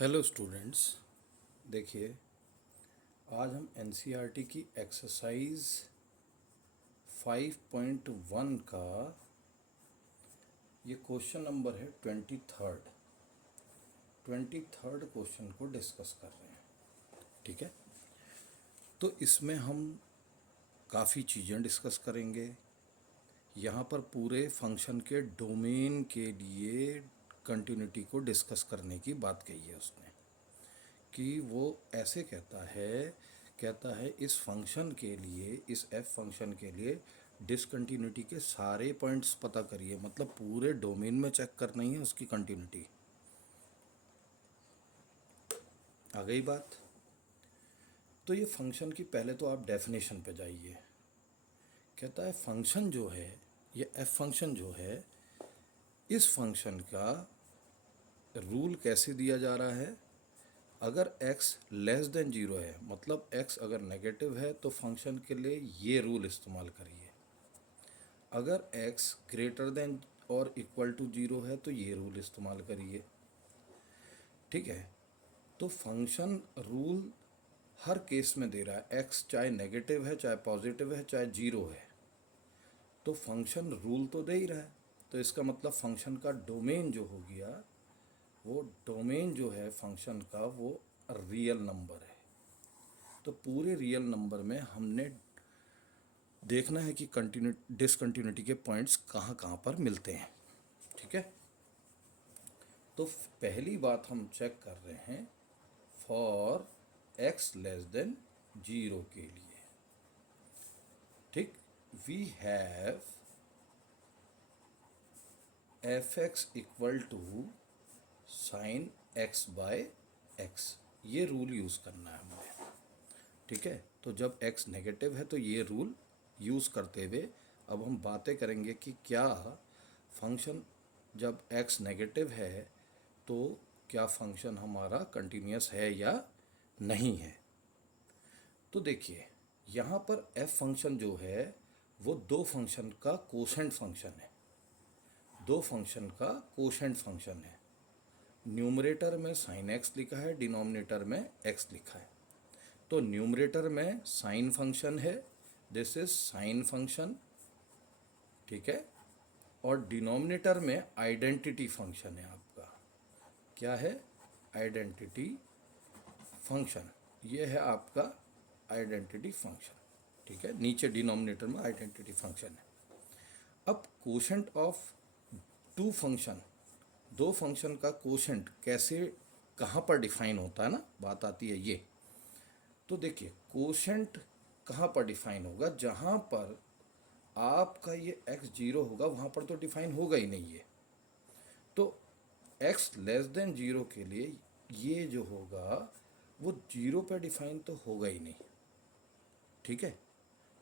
Hello students, देखिए आज हम एनसीईआरटी की एक्सरसाइज 5.1 का ये क्वेश्चन नंबर है 23rd क्वेश्चन को डिस्कस कर रहे हैं। ठीक है, तो इसमें हम काफ़ी चीज़ें डिस्कस करेंगे। यहाँ पर पूरे फंक्शन के डोमेन के लिए कंटिन्यूटी को डिस्कस करने की बात कही है उसने, कि वो ऐसे कहता है इस फंक्शन के लिए, इस एफ फंक्शन के लिए डिसकंटिन्यूटी के सारे पॉइंट्स पता करिए, मतलब पूरे डोमेन में चेक करना ही है उसकी कंटिन्यूटी। आ गई बात? तो ये फंक्शन की पहले तो आप डेफिनेशन पे जाइए। कहता है फंक्शन जो है, ये एफ फंक्शन जो है, इस फंक्शन का रूल कैसे दिया जा रहा है। अगर x लेस देन जीरो है, मतलब x अगर नेगेटिव है तो फंक्शन के लिए ये रूल इस्तेमाल करिए। अगर x ग्रेटर देन और इक्वल टू जीरो है तो ये रूल इस्तेमाल करिए। ठीक है, तो फंक्शन रूल हर केस में दे रहा है, x चाहे नेगेटिव है, चाहे पॉजिटिव है, चाहे जीरो है, तो फंक्शन रूल तो दे ही रहा है। तो इसका मतलब फंक्शन का डोमेन जो हो गया, वो डोमेन जो है फंक्शन का वो रियल नंबर है। तो पूरे रियल नंबर में हमने देखना है कि डिसकंटिन्यूटी के पॉइंट्स कहाँ कहाँ पर मिलते हैं। ठीक है, तो पहली बात हम चेक कर रहे हैं for x less than zero के लिए। ठीक, we have f x equal to sine x by x, ये रूल यूज़ करना है हमें। ठीक है, तो जब x नेगेटिव है तो ये रूल यूज़ करते हुए अब हम बातें करेंगे कि क्या फंक्शन जब x नेगेटिव है तो क्या फंक्शन हमारा कंटिन्यूस है या नहीं है। तो देखिए यहाँ पर f फंक्शन जो है वो दो फंक्शन का कोशेंट फंक्शन है, दो फंक्शन का कोशेंट फंक्शन है। न्यूमरेटर में साइन x लिखा है, डिनोमिनेटर में x लिखा है। तो न्यूमरेटर में साइन फंक्शन है, दिस इज साइन फंक्शन। ठीक है, और डिनोमिनेटर में आइडेंटिटी फंक्शन है आपका। क्या है? Identity function. ये है आपका आइडेंटिटी फंक्शन। ठीक है, नीचे डिनोमिनेटर में आइडेंटिटी फंक्शन है। अब कोशेंट ऑफ टू फंक्शन, दो फंक्शन का कोशेंट कैसे, कहाँ पर डिफाइन होता है ना, बात आती है ये। तो देखिए कोशेंट कहाँ पर डिफाइन होगा, जहाँ पर आपका ये x जीरो होगा वहाँ पर तो डिफाइन होगा ही नहीं ये। तो x लेस देन जीरो के लिए ये जो होगा वो जीरो पे डिफाइन तो होगा ही नहीं। ठीक है,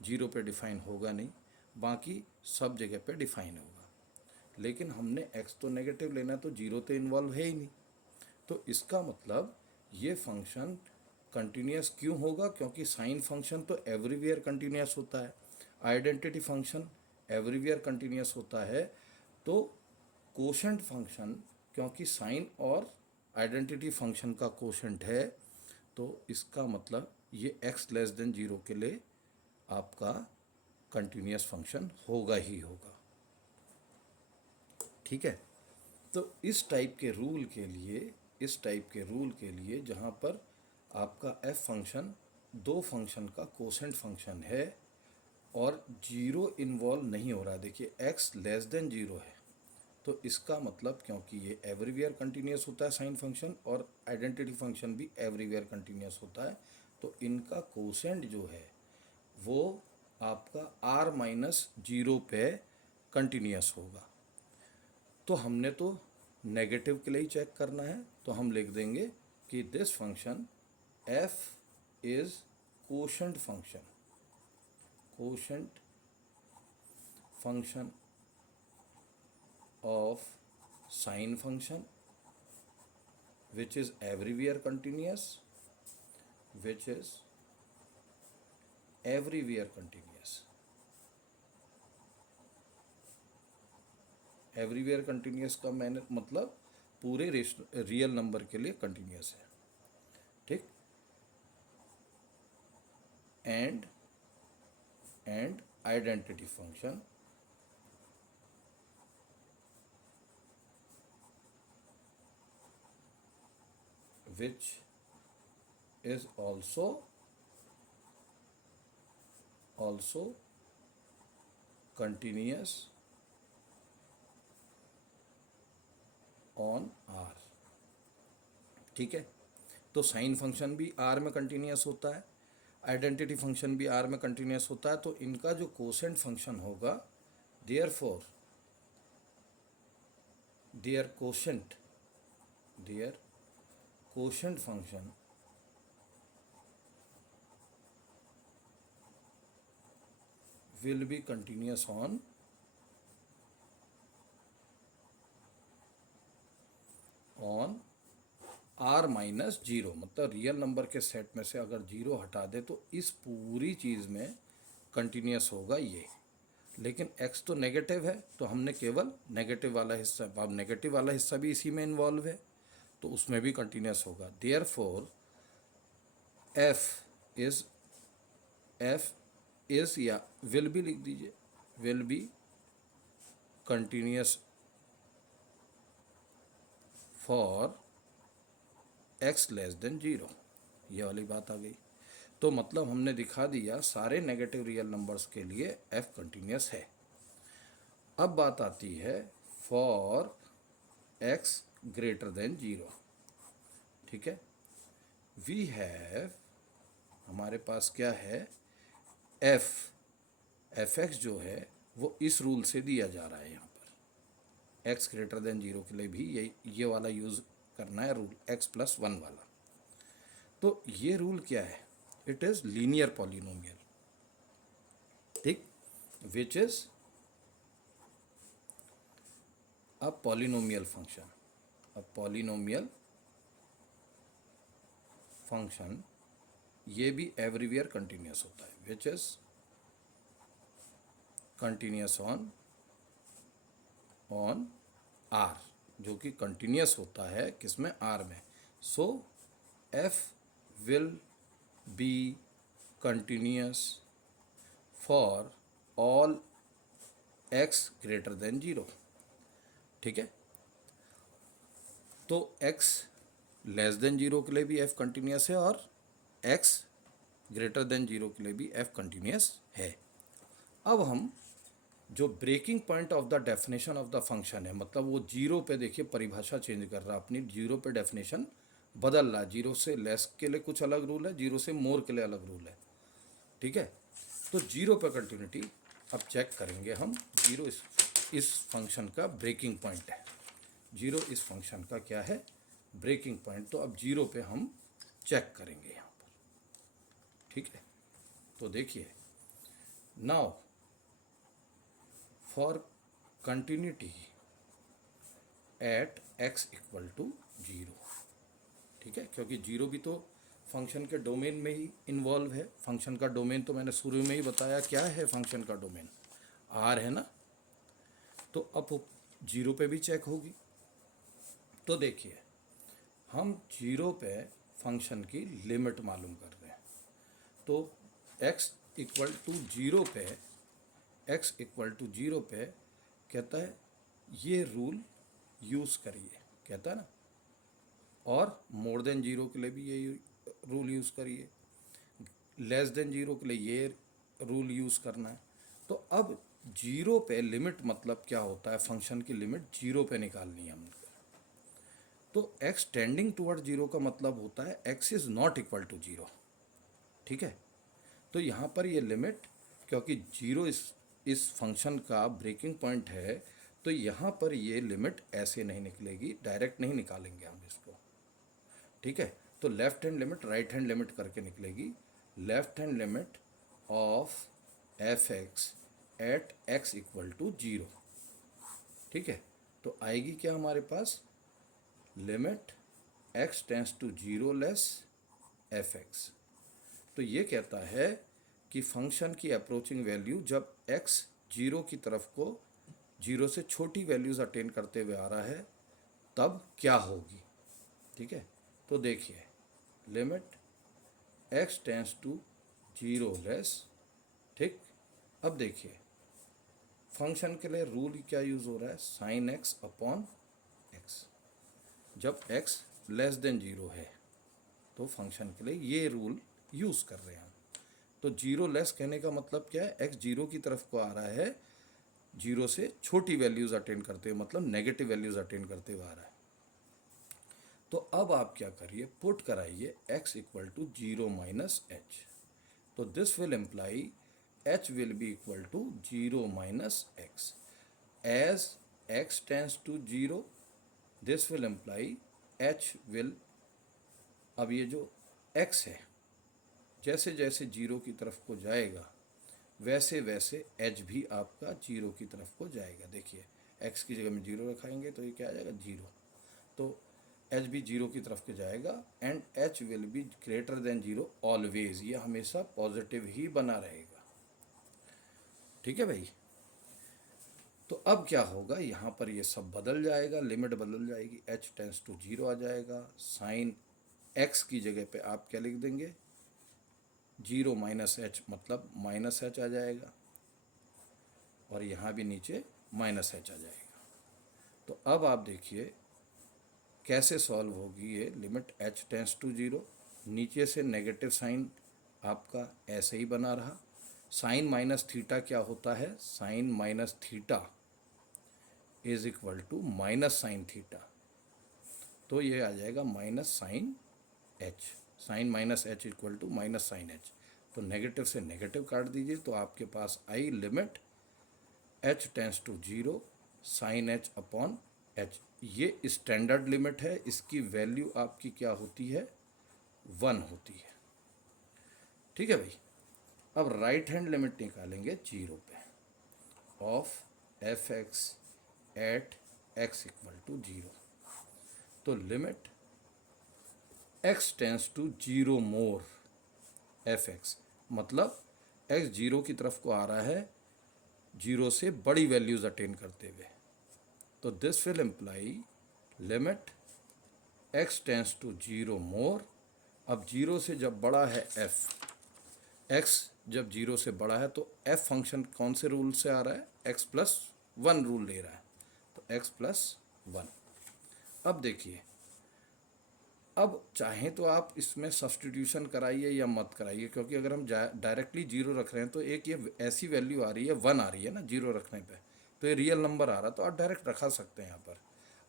जीरो पे डिफाइन होगा नहीं, बाकी सब जगह पे डिफाइन होगा। लेकिन हमने x तो नेगेटिव लेना, तो जीरो तो इन्वॉल्व है ही नहीं। तो इसका मतलब ये फंक्शन कंटिन्यूस क्यों होगा, क्योंकि साइन फंक्शन तो एवरीवेयर कंटिन्यूस होता है, आइडेंटिटी फंक्शन एवरीवेयर कंटिन्यूस होता है। तो कोशेंट फंक्शन, क्योंकि साइन और आइडेंटिटी फंक्शन का कोशेंट है, तो इसका मतलब ये x लेस देन जीरो के लिए आपका कंटिन्यूस फंक्शन होगा ही होगा। ठीक है, तो इस टाइप के रूल के लिए, इस टाइप के रूल के लिए जहाँ पर आपका f फंक्शन दो फंक्शन का कोसेंट फंक्शन है और जीरो इन्वॉल्व नहीं हो रहा है, देखिए x लेस देन जीरो है, तो इसका मतलब क्योंकि ये एवरीवेयर कंटिन्यूस होता है साइन फंक्शन और आइडेंटिटी फंक्शन भी एवरीवेयर कंटिन्यूस होता है, तो इनका कोसेंट जो है वो आपका r माइनस जीरो पे कंटिन्यूस होगा। तो हमने तो नेगेटिव के लिए ही चेक करना है, तो हम लिख देंगे कि this function f is quotient function, quotient function of sine function which is everywhere continuous, which is everywhere continuous, everywhere continuous का मैंने मतलब पूरे रियल नंबर के लिए कंटिन्यूस है, ठीक। And identity function which is also continuous on R, ठीक है। तो साइन फंक्शन भी R में कंटिन्यूस होता है, आइडेंटिटी फंक्शन भी R में कंटिन्यूस होता है, तो इनका जो कोसेंट फंक्शन होगा, therefore there quotient function will be continuous on R minus zero. मतलब रियल नंबर के सेट में से अगर जीरो हटा दे तो इस पूरी चीज़ में कंटिन्यूस होगा ये। लेकिन x तो नेगेटिव है, तो हमने केवल नेगेटिव वाला हिस्सा, अब नेगेटिव वाला हिस्सा भी इसी में इन्वॉल्व है, तो उसमें भी कंटिन्यूस होगा। देयरफॉर f इज या विल भी लिख दीजिए, will be continuous for x less than zero. ये वाली बात आ गई। तो मतलब हमने दिखा दिया सारे नेगेटिव रियल नंबर्स के लिए f कंटिन्यूस है। अब बात आती है for x greater than zero, ठीक है। वी हैव, हमारे पास क्या है, एफ एक्स जो है वो इस रूल से दिया जा रहा है। यहाँ पर x ग्रेटर देन जीरो के लिए भी ये वाला यूज़ करना है रूल, x प्लस वन वाला। तो ये रूल क्या है, इट इज़ लीनियर पॉलिनोमियल, ठीक, which is a polynomial function. A polynomial function ये भी एवरीवेयर कंटिन्यूस होता है, which is continuous on R, जो कि कंटिन्यूस होता है किसमें, R में। सो f will be continuous for all x greater than zero, ठीक है। तो x लेस देन जीरो के लिए भी f कंटिन्यूस है और x ग्रेटर देन जीरो के लिए भी f कंटिन्यूस है। अब हम जो breaking point of the definition of the function है, मतलब वो जीरो पे देखिए परिभाषा चेंज कर रहा है अपनी, जीरो पे डेफिनेशन बदल रहा है। जीरो से लेस के लिए कुछ अलग रूल है, जीरो से मोर के लिए अलग रूल है, ठीक है। तो जीरो पे कंटिन्यूटी अब चेक करेंगे हम। जीरो इस फंक्शन का ब्रेकिंग पॉइंट है, जीरो इस फंक्शन का क्या है, ब्रेकिंग पॉइंट। तो अब जीरो पे हम चेक करेंगे यहाँ पर, ठीक है। तो देखिए, now for continuity at x equal to zero, ठीक है, क्योंकि जीरो भी तो फंक्शन के डोमेन में ही इन्वॉल्व है। फंक्शन का डोमेन तो मैंने शुरू में ही बताया क्या है, फंक्शन का डोमेन R है ना। तो अब जीरो पे भी चेक होगी। तो देखिए, हम जीरो पे फंक्शन की लिमिट मालूम कर रहे हैं। तो x इक्वल टू जीरो पे, x इक्वल टू जीरो पे कहता है ये रूल यूज़ करिए, कहता है ना। और मोर देन जीरो के लिए भी ये रूल यूज़ करिए, लेस देन जीरो के लिए ये रूल यूज़ करना है। तो अब जीरो पे लिमिट मतलब क्या होता है, फंक्शन की लिमिट जीरो पे निकालनी है हमको। तो x टेंडिंग टुवर्ड जीरो का मतलब होता है x is not equal to zero, ठीक है। तो यहाँ पर ये लिमिट, क्योंकि जीरो इस फंक्शन का ब्रेकिंग पॉइंट है, तो यहाँ पर ये लिमिट ऐसे नहीं निकलेगी, डायरेक्ट नहीं निकालेंगे हम इसको, ठीक है। तो left hand limit right hand limit करके निकलेगी। Left hand limit of f x at x equal to zero, ठीक है। तो आएगी क्या हमारे पास, limit x tends to zero less f x. तो ये कहता है कि फंक्शन की अप्रोचिंग वैल्यू जब x जीरो की तरफ को, जीरो से छोटी वैल्यूज़ अटेन करते हुए आ रहा है, तब क्या होगी। ठीक है, तो देखिए limit x tends to zero less. ठीक, अब देखिए फंक्शन के लिए रूल क्या यूज़ हो रहा है, साइन x अपॉन एक्स। जब x लेस देन जीरो है तो फंक्शन के लिए ये रूल यूज़ कर रहे हैं हम। तो जीरो लेस कहने का मतलब क्या है, x जीरो की तरफ को आ रहा है, जीरो से छोटी वैल्यूज़ अटेंड करते हुए, मतलब नेगेटिव वैल्यूज़ अटेंड करते हुए आ रहा है। तो अब आप क्या करिए, पुट कराइए x equal to zero minus h. तो this will imply h will be equal to zero minus x. As x tends to zero, this will imply h will, अब ये जो x है जैसे जैसे जीरो की तरफ को जाएगा वैसे वैसे h भी आपका जीरो की तरफ को जाएगा। देखिए x की जगह में जीरो रखाएंगे तो ये क्या आ जाएगा, जीरो। तो h भी जीरो की तरफ के जाएगा and h will be greater than zero always, ये हमेशा पॉजिटिव ही बना रहेगा। ठीक है भाई, तो अब क्या होगा, यहाँ पर ये सब बदल जाएगा, लिमिट बदल जाएगी, h टेंस टू जीरो आ जाएगा। साइन x की जगह पे आप क्या लिख देंगे, जीरो माइनस एच, मतलब माइनस एच आ जाएगा, और यहाँ भी नीचे माइनस एच आ जाएगा। तो अब आप देखिए कैसे सॉल्व होगी ये limit h tends to zero. नीचे से नेगेटिव साइन आपका ऐसे ही बना रहा। साइन माइनस थीटा क्या होता है, sine minus theta is equal to minus sine theta. तो ये आ जाएगा minus sine h, sine minus h equal to minus sine h. तो नेगेटिव से नेगेटिव काट दीजिए तो आपके पास आई limit h tends to zero sine h upon h. ये स्टैंडर्ड लिमिट है, इसकी वैल्यू आपकी क्या होती है, 1 होती है। ठीक है भाई, अब राइट हैंड लिमिट निकालेंगे जीरो पे of f x at x equal to zero. तो limit x tends to zero more f x, मतलब x जीरो की तरफ को आ रहा है जीरो से बड़ी वैल्यूज अटेन करते हुए। तो this will imply limit x tends to zero more. अब जीरो से जब बड़ा है f, x जब जीरो से बड़ा है तो f फंक्शन कौन से रूल से आ रहा है, x प्लस वन रूल ले रहा है, तो x प्लस वन। अब देखिए, अब चाहें तो आप इसमें सब्सटीट्यूशन कराइए या मत कराइए, क्योंकि अगर हम डायरेक्टली जीरो रख रहे हैं तो एक ये ऐसी वैल्यू आ रही है, 1 आ रही है ना जीरो रखने पे, तो ये रियल नंबर आ रहा, तो आप डायरेक्ट रखा सकते हैं। यहाँ पर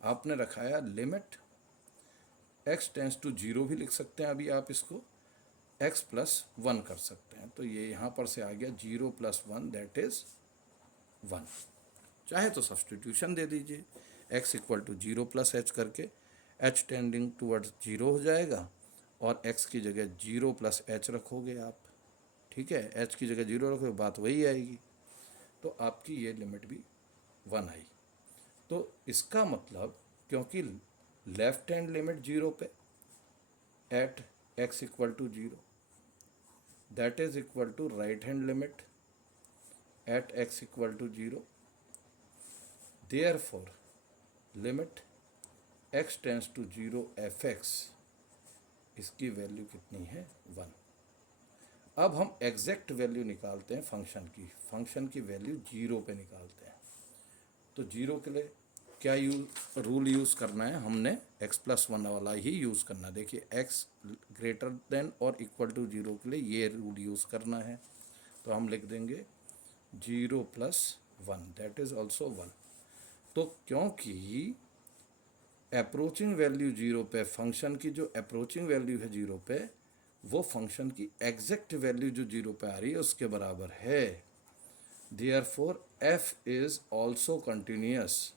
आपने रखाया limit x tends to zero भी लिख सकते हैं, अभी आप इसको x प्लस वन कर सकते हैं। तो ये यहाँ पर से आ गया zero plus one that is 1। चाहे तो सब्सटीट्यूशन दे दीजिए, x equal to zero plus h करके h टेंडिंग टूवर्ड्स जीरो हो जाएगा, और x की जगह जीरो प्लस एच रखोगे आप। ठीक है, h की जगह जीरो रखोगे, बात वही आएगी। तो आपकी ये लिमिट भी 1 आई। तो इसका मतलब, क्योंकि लेफ्ट हैंड लिमिट जीरो पे at x equal to zero, that is equal to right hand limit at x equal to zero. Therefore, limit x tends to zero f x, इसकी वैल्यू कितनी है, 1। अब हम एग्जैक्ट वैल्यू निकालते हैं function की value zero पे निकालते हैं। तो जीरो के लिए क्या रूल यूज़ करना है, हमने x प्लस वन वाला ही यूज़ करना है। देखिए x ग्रेटर देन और इक्वल टू जीरो के लिए ये रूल यूज़ करना है। तो हम लिख देंगे zero plus one that is also 1। तो क्योंकि अप्रोचिंग वैल्यू जीरो पे, फंक्शन की जो अप्रोचिंग वैल्यू है जीरो पे, वो फंक्शन की एग्जैक्ट वैल्यू जो जीरो पे आ रही है उसके बराबर है। Therefore f is also continuous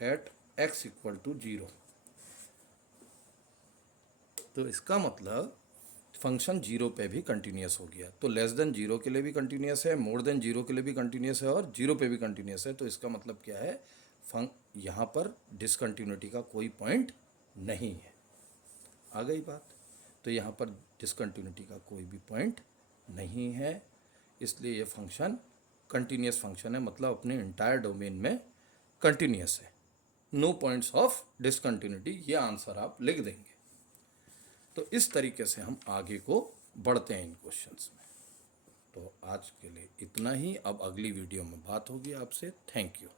at x equal to zero. तो इसका मतलब फंक्शन जीरो पे भी कंटिन्यूअस हो गया। तो लेस देन जीरो के लिए भी कंटिन्यूअस है, मोर देन जीरो के लिए भी कंटिन्यूअस है, और जीरो पे भी कंटिन्यूअस है। तो इसका मतलब क्या है, यहाँ पर डिसकंटिन्यूटी का कोई पॉइंट नहीं है। आ गई बात। तो यहाँ पर डिसकंटिन्यूटी का कोई भी पॉइंट नहीं है, इसलिए ये फंक्शन कंटिन्यूअस फंक्शन है, मतलब अपने इंटायर डोमेन में कंटिन्यूअस है। नो पॉइंट्स ऑफ डिसकंटिन्यूटी, ये आंसर आप लिख देंगे। तो इस तरीके से हम आगे को बढ़ते हैं इन क्वेश्चंस में। तो आज के लिए इतना ही, अब अगली वीडियो में बात होगी आपसे। Thank you.